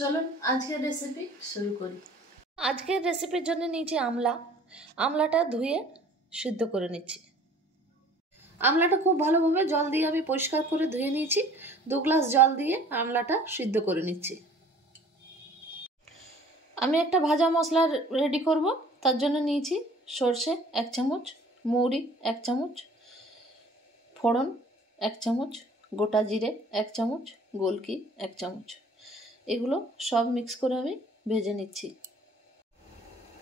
চলুন আজকের রেসিপি শুরু করি। আজকের রেসিপির জন্য নিয়েছি আমলাটা ধুয়ে সিদ্ধ করে নিচ্ছি। আমলাটা খুব ভালোভাবে জল দিয়ে আমি পরিষ্কার করে ধুয়ে নিয়েছি। 2 গ্লাস জল দিয়ে আমলাটা সিদ্ধ করে নিচ্ছি। আমি একটা ভাজা মশলা রেডি করব। তার জন্য নিয়েছি সর্ষে 1 চামচ, মৌরি 1 চামচ, ফোড়ন 1 চামচ, গোটা জিরে 1 চামচ, গোলকি 1 চামচ। এগুলো সব মিক্স করে আমি ভেজে নিচ্ছি।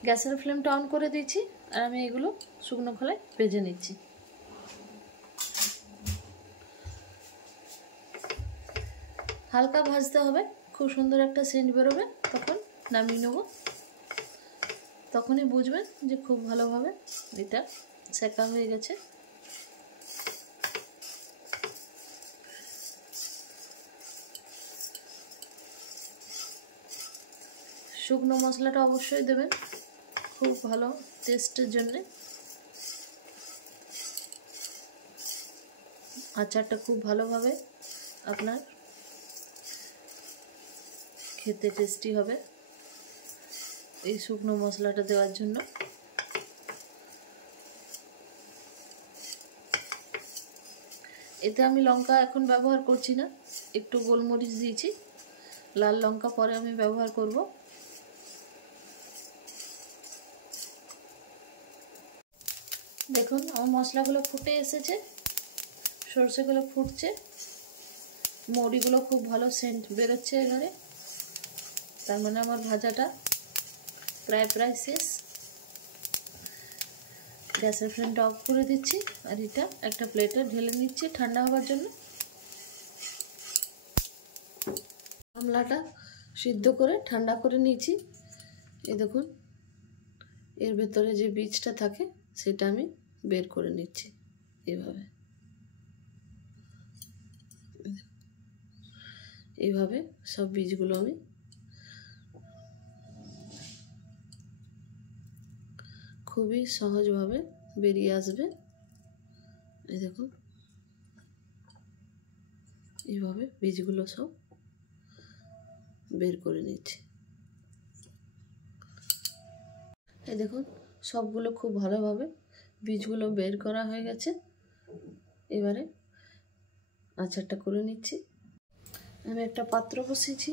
গ্যাসের ফ্লেমটা অন করে দিয়েছি আর আমি এগুলো শুকনো খোলায় ভেজে নিচ্ছি। হালকা ভাজতে হবে, খুব সুন্দর একটা সেন্ট বেরোবে, তখন নামিয়ে নেব। তখনই বুঝবেন যে খুব ভালোভাবে এটা সেকা হয়ে গেছে। শুকনো মশলাটা অবশ্যই দেবেন, খুব ভালো টেস্টের জন্যে। আচারটা খুব ভালোভাবে আপনার খেতে টেস্টি হবে এই শুকনো মশলাটা দেওয়ার জন্য। এতে আমি লঙ্কা এখন ব্যবহার করছি না, একটু গোলমরিচ দিয়েছি, লাল লঙ্কা পরে আমি ব্যবহার করব। দেখুন আমার মশলাগুলো ফুটে এসেছে, সরষেগুলো ফুটছে, মৌরিগুলো খুব ভালো সেন্ট বেরোচ্ছে এবারে। তার মানে আমার ভাজাটা প্রায় শেষ। গ্যাসের ফ্লেমটা অফ করে দিচ্ছি আর এটা একটা প্লেটে ঢেলে নিচ্ছি ঠান্ডা হওয়ার জন্য। আমলাটা সিদ্ধ করে ঠান্ডা করে নিয়েছি। এই দেখুন এর ভেতরে যে বীজটা থাকে সেটা আমি বের করে নিচ্ছি এইভাবে সব বীজগুলো আমি খুবই সহজভাবে বেরিয়ে আসবে। এই দেখুন এইভাবে বীজগুলো সব বের করে নিচ্ছি। এই দেখুন সবগুলো খুব ভালোভাবে বীজগুলো বের করা হয়ে গেছে। এবারে আচারটা করে নিচ্ছি। আমি একটা পাত্র বসিয়েছি,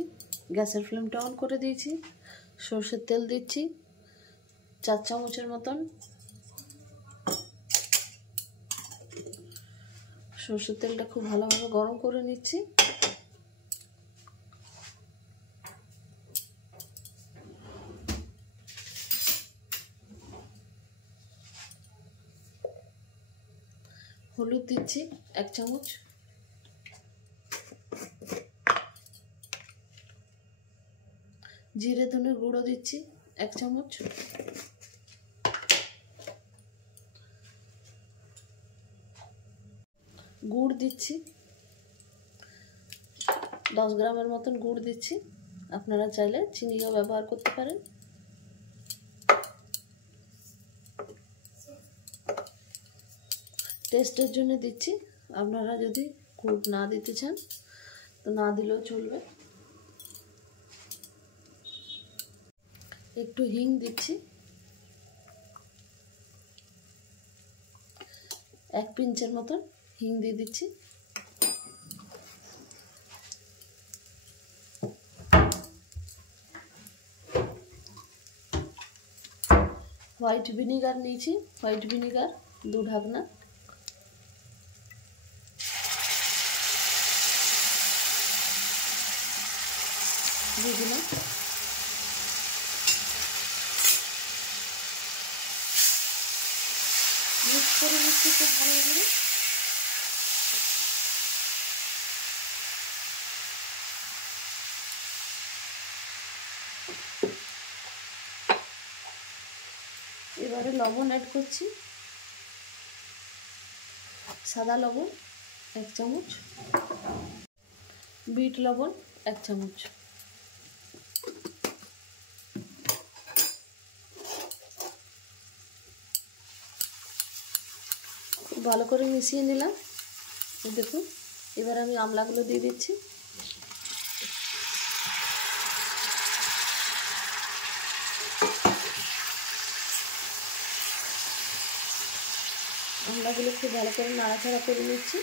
গ্যাসের ফ্লেমটা অন করে দিয়েছি, সরষের তেল দিচ্ছি 4 চামচের মতন। সরষের তেলটা খুব ভালোভাবে গরম করে নিচ্ছি। হলুদ দিচ্ছি 1 চামচ, জিরে ধনে গুঁড়ো দিচ্ছি 1 চামচ, গুড় দিচ্ছি 10 গ্রামের মতন গুড় দিচ্ছি। আপনারা চাইলে চিনিও ব্যবহার করতে পারেন। টেস্টের জন্য দিচ্ছি, আপনারা যদি গুড় না দিতে চান তো না দিলেও চলবে। একটু হিং দিচ্ছি, 1 পিঞ্চের মতন হিং দিয়ে দিচ্ছি। হোয়াইট ভিনিগার নিয়েছি, হোয়াইট ভিনিগার 2 ঢাকনা। দিয়ে দিলাম। মিক্স করে নিচ্ছি খুব ভালো করে। এবারে লবণ অ্যাড করছি, সাদা লবণ 1 চামচ, বিট লবণ 1 চামচ। ভালো করে মিশিয়ে নিলাম। দেখুন এবার আমি আমলাগুলো দিয়ে দিচ্ছি। মশলাগুলো খুব ভালো করে নাড়াচাড়া করে নিচ্ছি।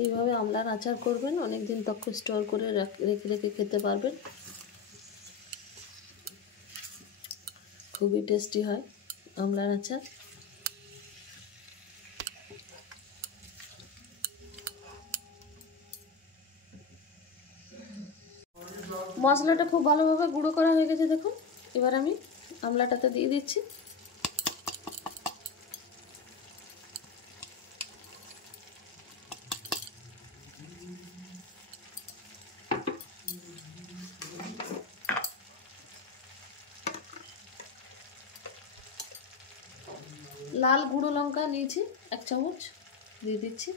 এইভাবে আমলার আচার করবেন, অনেক দিন তক স্টোর করে রেখে রেখে খেতে পারবেন। খুবই টেস্টি হয় আমলার আচার। মশলাটা খুব ভালোভাবে গুঁড়ো করা হয়ে গেছে দেখুন। এবার আমি আমলাটাতে দিয়ে দিচ্ছি। লাল গুঁড়ো লঙ্কা নিয়েছি 1 চামচ, দিয়ে দিচ্ছি।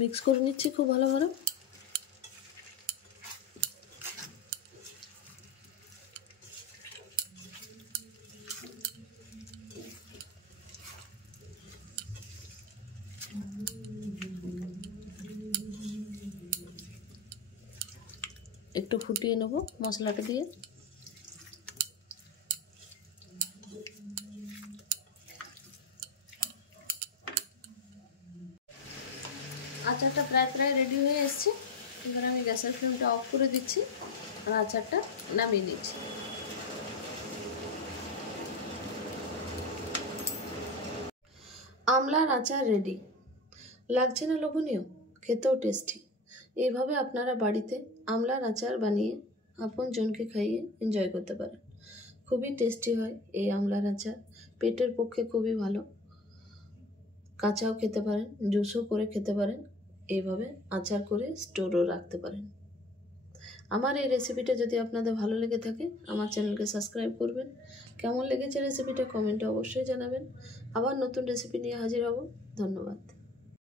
মিক্স করে নিচ্ছি খুব ভালোভাবে। একটু ফুটিয়ে নেব মশলাটা দিয়ে। আচারটা প্রায় রেডি হয়ে এসছে। এবার আমি গ্যাসের ফ্লেমটা অফ করে দিচ্ছি আর আচারটা নামিয়ে নিচ্ছি। আমলার আচার রেডি। লাগছে না লোভনীয়? খেতেও টেস্টি। এইভাবে আপনারা বাড়িতে আমলার আচার বানিয়ে আপনজনকে খাইয়ে এনজয় করতে পারেন। খুবই টেস্টি হয় এই আমলার আচার, পেটের পক্ষে খুবই ভালো। কাঁচাও খেতে পারেন, জুসও করে খেতে পারেন, এইভাবে আচার করে স্টোরও রাখতে পারেন। আমার এই রেসিপিটা যদি আপনাদের ভালো লেগে থাকে আমার চ্যানেলকে সাবস্ক্রাইব করবেন। কেমন লেগেছে রেসিপিটা কমেন্টে অবশ্যই জানাবেন। আবার নতুন রেসিপি নিয়ে হাজির হব। ধন্যবাদ।